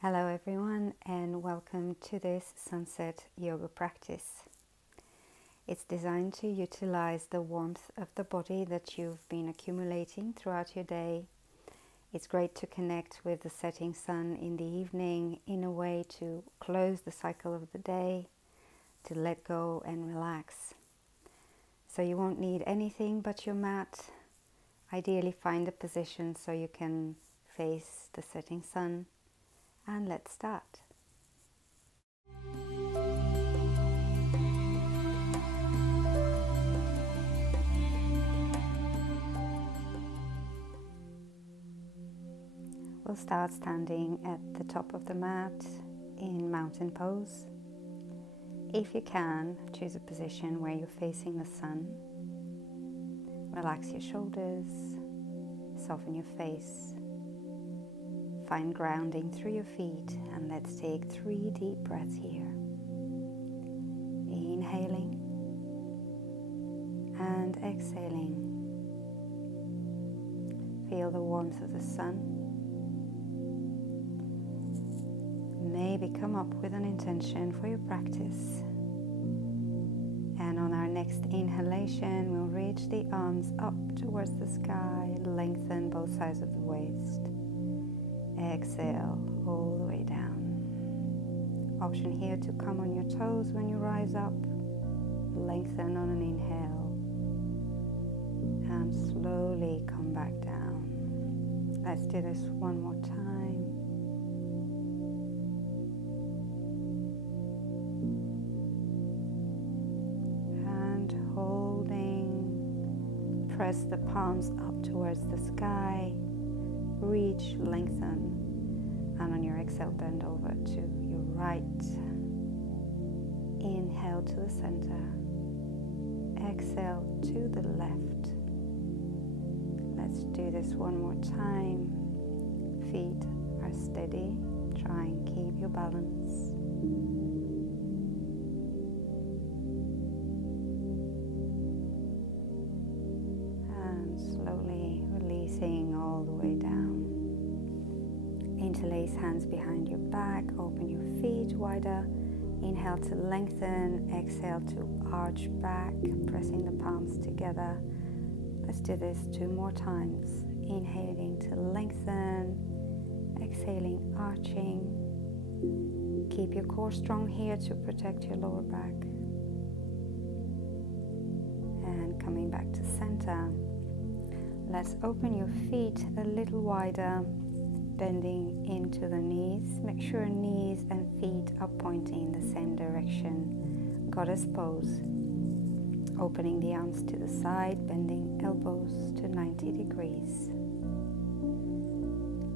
Hello everyone, and welcome to this sunset yoga practice. It's designed to utilize the warmth of the body that you've been accumulating throughout your day. It's great to connect with the setting sun in the evening in a way to close the cycle of the day, to let go and relax. So you won't need anything but your mat. Ideally find a position so you can face the setting sun. And let's start. We'll start standing at the top of the mat in mountain pose. If you can, choose a position where you're facing the sun. Relax your shoulders, soften your face. Find grounding through your feet, and let's take 3 deep breaths here. Inhaling and exhaling. Feel the warmth of the sun. Maybe come up with an intention for your practice. And on our next inhalation, we'll reach the arms up towards the sky, lengthen both sides of the waist. Exhale all the way down. Option here to come on your toes when you rise up. Lengthen on an inhale. And slowly come back down. Let's do this one more time. And holding. Press the palms up towards the sky. Reach, lengthen, and on your exhale bend over to your right. Inhale to the center. Exhale to the left. Let's do this one more time. Feet are steady. Try and keep your balance. And slowly releasing all the way down. Interlace hands behind your back, open your feet wider. Inhale to lengthen, exhale to arch back, pressing the palms together. Let's do this 2 more times. Inhaling to lengthen, exhaling, arching. Keep your core strong here to protect your lower back. And coming back to center. Let's open your feet a little wider, bending into the knees. Make sure knees and feet are pointing in the same direction. Goddess pose. Opening the arms to the side, bending elbows to 90 degrees.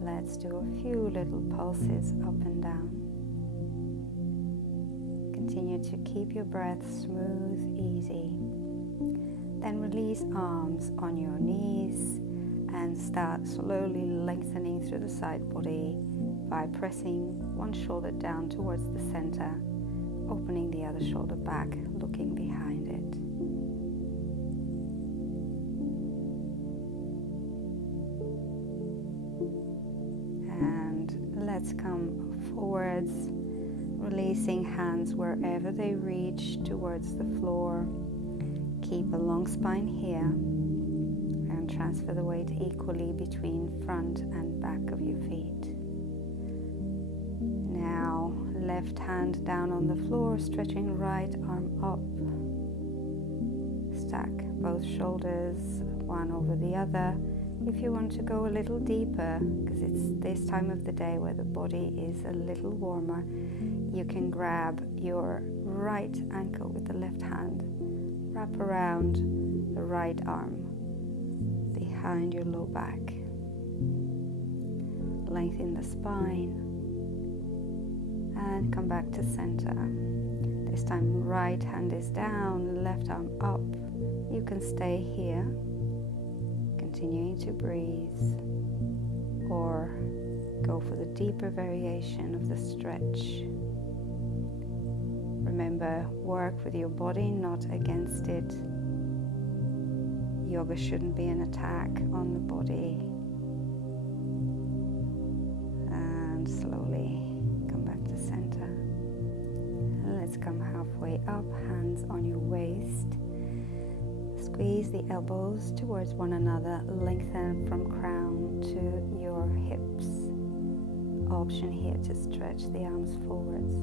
Let's do a few little pulses up and down. Continue to keep your breath smooth, easy. Then release arms on your knees and start slowly lengthening through the side body by pressing one shoulder down towards the center, opening the other shoulder back, looking behind it. And let's come forwards, releasing hands wherever they reach towards the floor. Keep a long spine here and transfer the weight equally between front and back of your feet. Now, left hand down on the floor, stretching right arm up. Stack both shoulders, one over the other. If you want to go a little deeper, because it's this time of the day where the body is a little warmer, you can grab your right ankle with the left hand. Wrap around the right arm behind your low back. Lengthen the spine and come back to center. This time right hand is down, left arm up. You can stay here, continuing to breathe, or go for the deeper variation of the stretch. Remember, work with your body, not against it. Yoga shouldn't be an attack on the body. And slowly forwards, come halfway up, hands on your waist. Squeeze the elbows towards one another, lengthen from crown to your hips. Option here to stretch the arms forwards.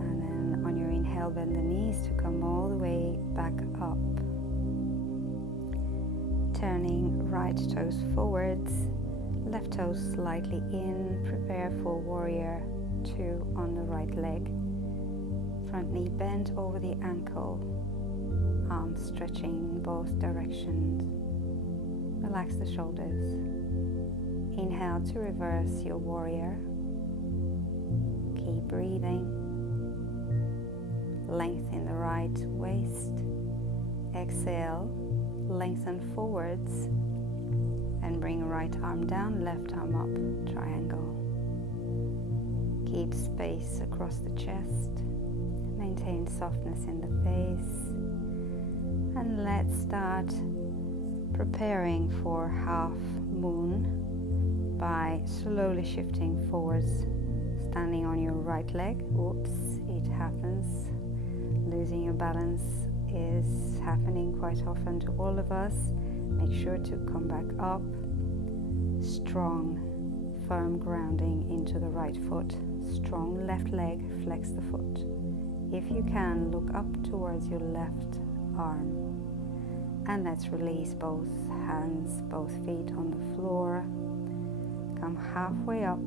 And then on your inhale, bend the knees to come all the way back up. Turning right toes forwards, left toes slightly in, prepare for warrior 2 on the right leg. Front knee bent over the ankle, arms stretching in both directions. Relax the shoulders. Inhale to reverse your warrior. Keep breathing. Lengthen the right waist. Exhale, lengthen forwards and bring right arm down, left arm up, triangle. Keep space across the chest. Maintain softness in the face. And let's start preparing for half moon by slowly shifting forwards, standing on your right leg. Oops, it happens. Losing your balance is happening quite often to all of us. Make sure to come back up. Strong, firm grounding into the right foot. Strong left leg, flex the foot. If you can, look up towards your left arm. And let's release both hands, both feet on the floor. Come halfway up,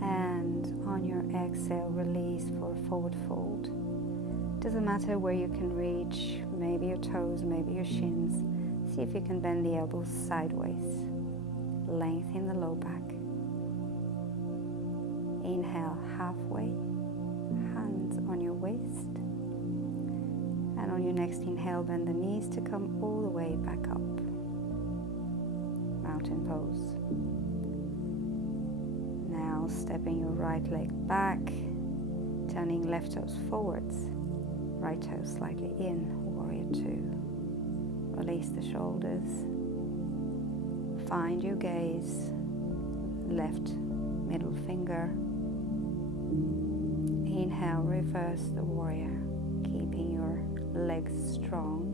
and on your exhale, release for a forward fold. Doesn't matter where you can reach, maybe your toes, maybe your shins. See if you can bend the elbows sideways. Lengthen the low back. Inhale halfway, hands on your waist. And on your next inhale, bend the knees to come all the way back up. Mountain pose. Now stepping your right leg back, turning left toes forwards, right toes slightly in, warrior 2. Release the shoulders. Find your gaze, left middle finger. Inhale, reverse the warrior, keeping your legs strong.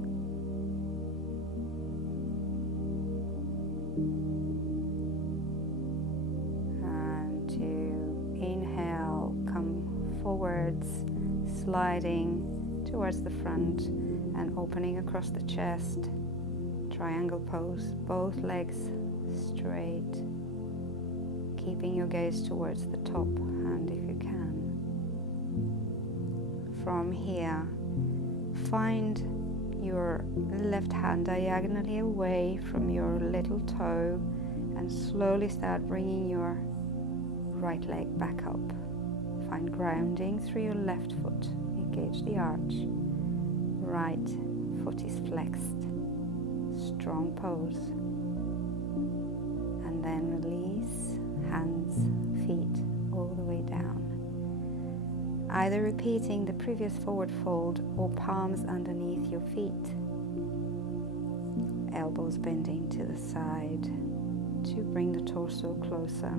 And to inhale, come forwards, sliding towards the front and opening across the chest. Triangle pose, both legs straight, keeping your gaze towards the top hand if you can. From here, find your left hand diagonally away from your little toe and slowly start bringing your right leg back up. Find grounding through your left foot. Engage the arch. Right foot is flexed. Strong pose. And then release, hands, feet all the way down. Either repeating the previous forward fold or palms underneath your feet. Elbows bending to the side to bring the torso closer.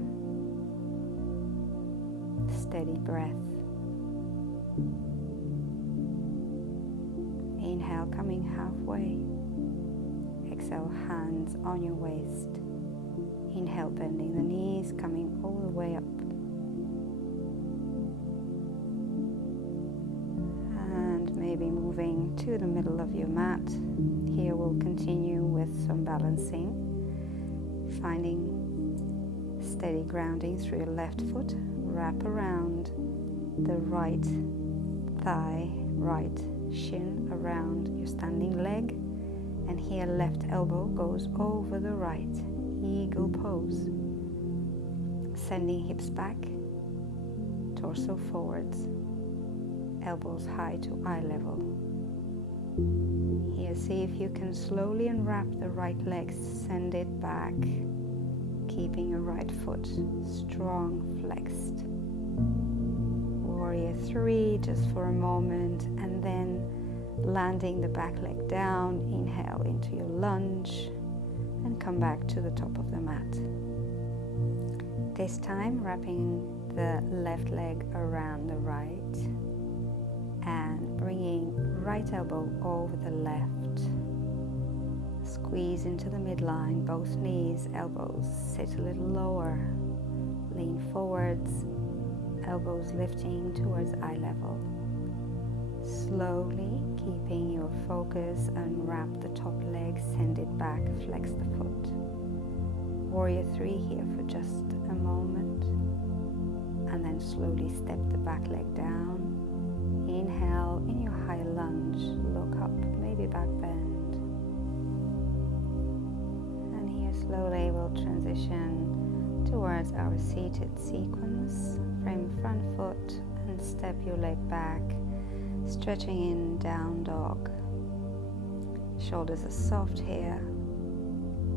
Steady breath. Inhale, coming halfway. Exhale, hands on your waist. Inhale, bending the knees, coming all the way up. And maybe moving to the middle of your mat. Here we'll continue with some balancing. Finding steady grounding through your left foot. Wrap around the right thigh, right shin around your standing leg. And here left elbow goes over the right, eagle pose. Sending hips back, torso forwards, elbows high to eye level. Here, see if you can slowly unwrap the right leg, send it back, keeping your right foot strong, flexed. Warrior 3, just for a moment, and then landing the back leg down, inhale into your lunge, and come back to the top of the mat. This time, wrapping the left leg around the right and bringing right elbow over the left. Squeeze into the midline, both knees, elbows sit a little lower. Lean forwards, elbows lifting towards eye level. Slowly, keeping your focus, unwrap the top leg, send it back, flex the foot. Warrior 3 here for just a moment. And then slowly step the back leg down. Inhale in your high lunge, look up, maybe back bend. And here slowly we'll transition towards our seated sequence. Frame front foot and step your leg back, stretching in down dog. Shoulders are soft here.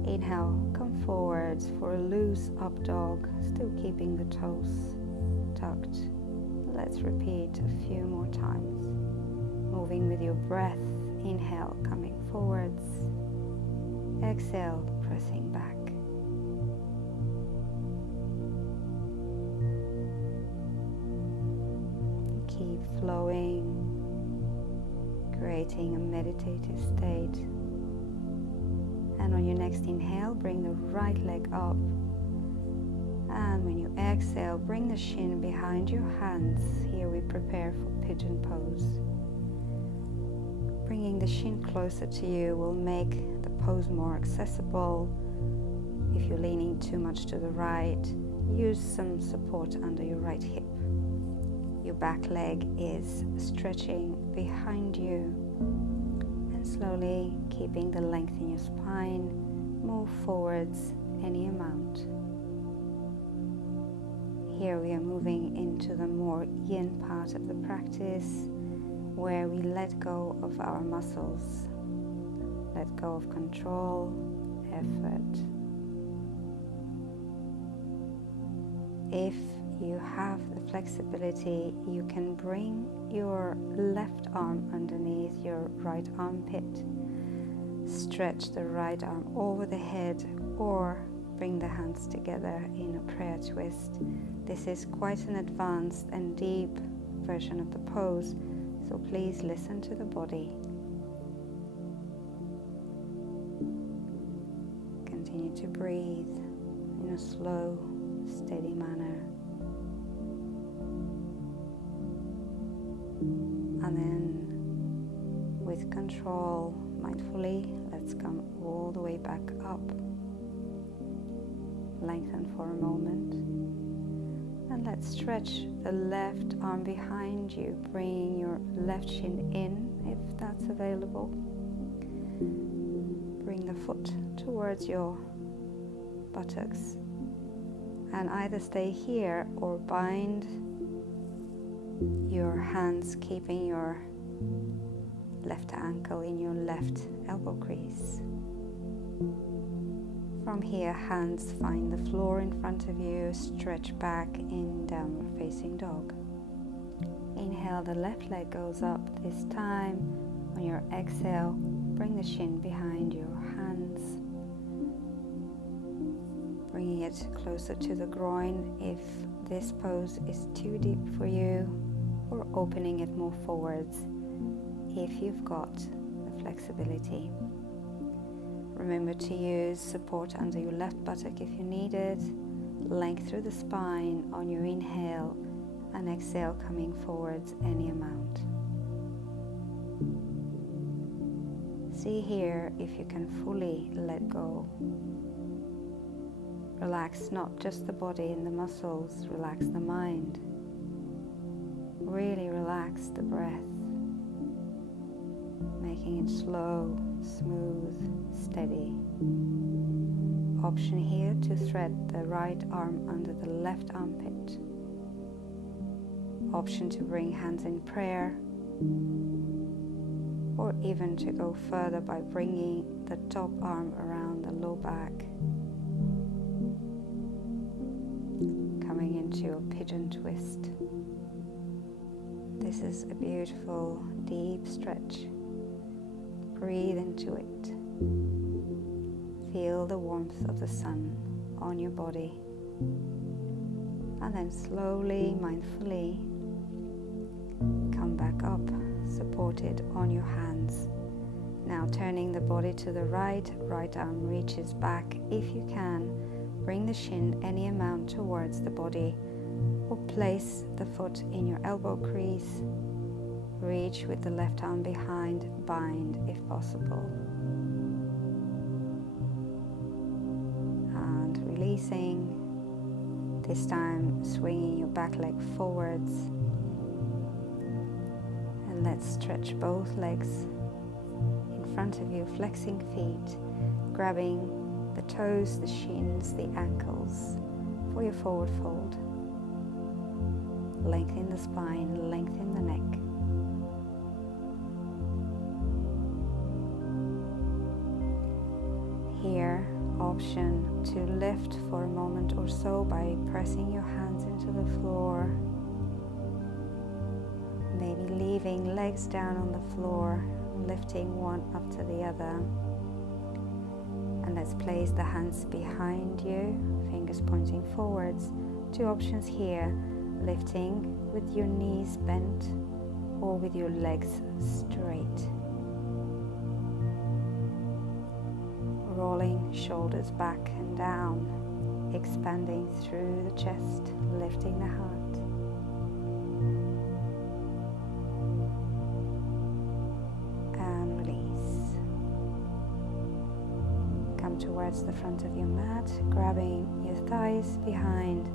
Inhale, come forwards for a loose up dog, still keeping the toes tucked. Let's repeat a few more times. Moving with your breath. Inhale, coming forwards. Exhale, pressing back. Keep flowing, creating a meditative state. And on your next inhale, bring the right leg up. And when you exhale, bring the shin behind your hands. Here we prepare for Pigeon Pose. Bringing the shin closer to you will make the pose more accessible. If you're leaning too much to the right, use some support under your right hip. Your back leg is stretching behind you. And slowly, keeping the length in your spine, move forwards any amount. Here we are moving into the more yin part of the practice, where we let go of our muscles, let go of control, effort. If you have the flexibility, you can bring your left arm underneath your right armpit, stretch the right arm over the head, or bring the hands together in a prayer twist. This is quite an advanced and deep version of the pose, so please listen to the body. Continue to breathe in a slow, steady manner. And then, with control, mindfully, let's come all the way back up. Lengthen for a moment. And let's stretch the left arm behind you, bringing your left shin in if that's available. Bring the foot towards your buttocks. And either stay here or bind your hands, keeping your left ankle in your left elbow crease. From here, hands find the floor in front of you, stretch back in downward facing dog. Inhale, the left leg goes up. This time, on your exhale, bring the shin behind your hands, bringing it closer to the groin if this pose is too deep for you, or opening it more forwards if you've got the flexibility. Remember to use support under your left buttock if you need it. Length through the spine on your inhale, and exhale coming forwards any amount. See here if you can fully let go. Relax not just the body and the muscles, relax the mind. Really relax the breath, making it slow, smooth, steady. Option here to thread the right arm under the left armpit. Option to bring hands in prayer, or even to go further by bringing the top arm around the low back, coming into a pigeon twist. This is a beautiful, deep stretch. Breathe into it. Feel the warmth of the sun on your body. And then slowly, mindfully come back up, supported on your hands. Now turning the body to the right, right arm reaches back. If you can, bring the shin any amount towards the body, or place the foot in your elbow crease. Reach with the left arm behind, bind if possible. And releasing, this time swinging your back leg forwards. And let's stretch both legs in front of you, flexing feet, grabbing the toes, the shins, the ankles for your forward fold. Lengthen the spine, lengthen the neck. Here, option to lift for a moment or so by pressing your hands into the floor. Maybe leaving legs down on the floor, lifting one up to the other. And let's place the hands behind you, fingers pointing forwards. Two options here, lifting with your knees bent or with your legs straight. Rolling shoulders back and down, expanding through the chest, lifting the heart. And release. Come towards the front of your mat, grabbing your thighs behind,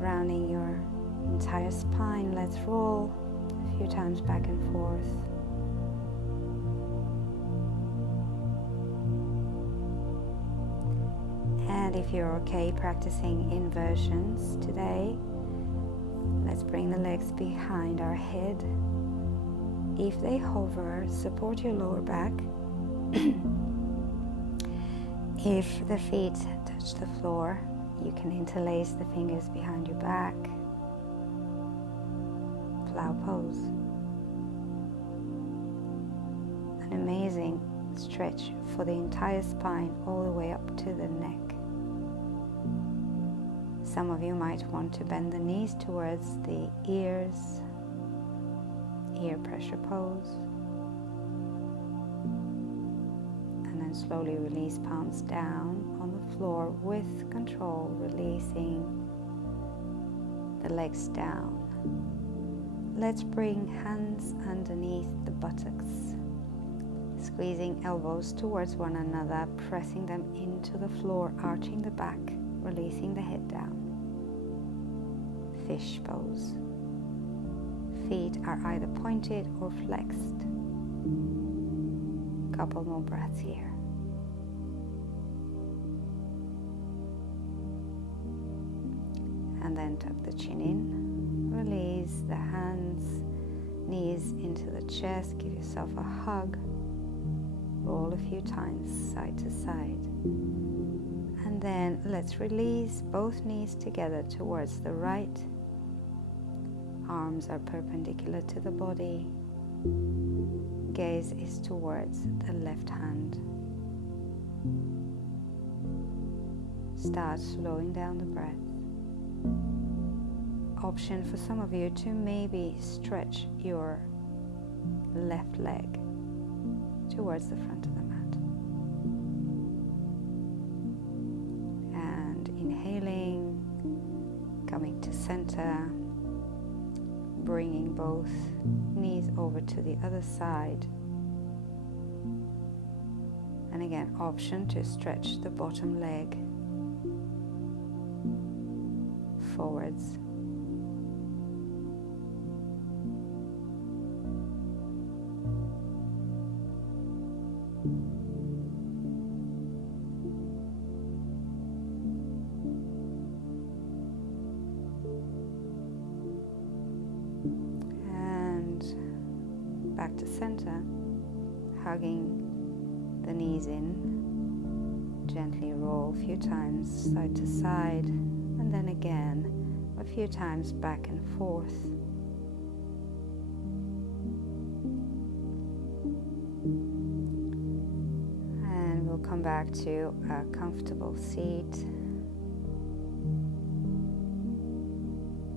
rounding your entire spine. Let's roll a few times back and forth. And if you're okay practicing inversions today, let's bring the legs behind our head. If they hover, support your lower back. If the feet touch the floor, you can interlace the fingers behind your back. Plow pose. An amazing stretch for the entire spine all the way up to the neck. Some of you might want to bend the knees towards the ears, ear pressure pose. And then slowly release palms down on the floor with control, releasing the legs down. Let's bring hands underneath the buttocks, squeezing elbows towards one another, pressing them into the floor, arching the back, releasing the head down. Fish pose. Feet are either pointed or flexed. Couple more breaths here. And then tuck the chin in. Release the hands, knees into the chest. Give yourself a hug. Roll a few times side to side. And then let's release both knees together towards the right. Arms are perpendicular to the body. Gaze is towards the left hand. Start slowing down the breath. Option for some of you to maybe stretch your left leg towards the front of the mat. And inhaling, coming to center, bringing both knees over to the other side. And again, option to stretch the bottom leg forwards. Back to center, hugging the knees in. Gently roll a few times side to side, and then again a few times back and forth. And we'll come back to a comfortable seat.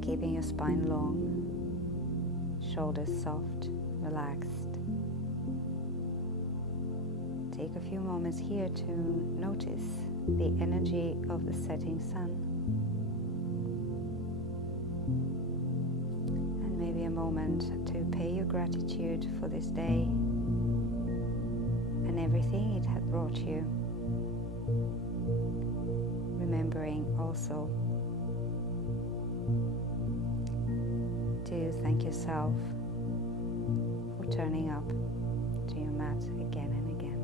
keeping your spine long, shoulders soft, relaxed. Take a few moments here to notice the energy of the setting sun, and maybe a moment to pay your gratitude for this day and everything it had brought you, remembering also to thank yourself for turning up to your mat again and again.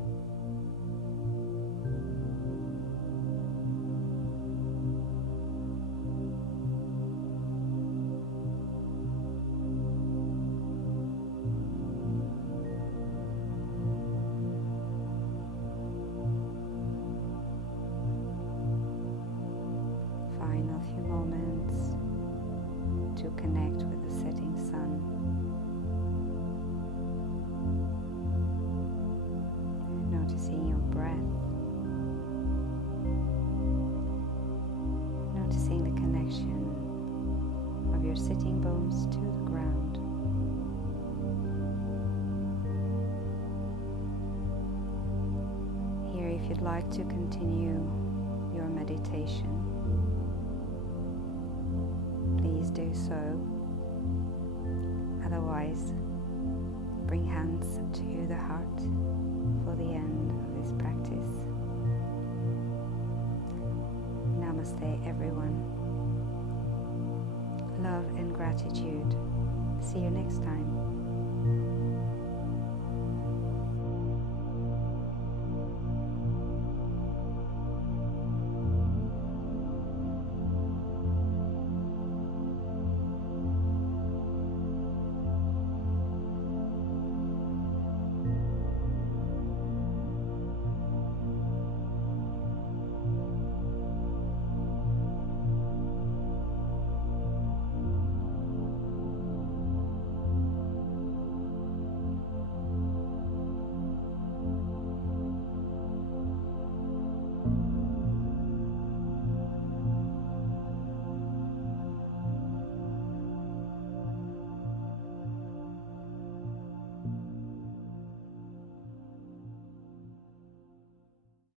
Final few moments to connect with the setting sun. Noticing your breath. Noticing the connection of your sitting bones to the ground. Here, if you'd like to continue your meditation, please do so. Otherwise, bring hands to the heart for the end of this practice. Namaste, everyone. Love and gratitude. See you next time.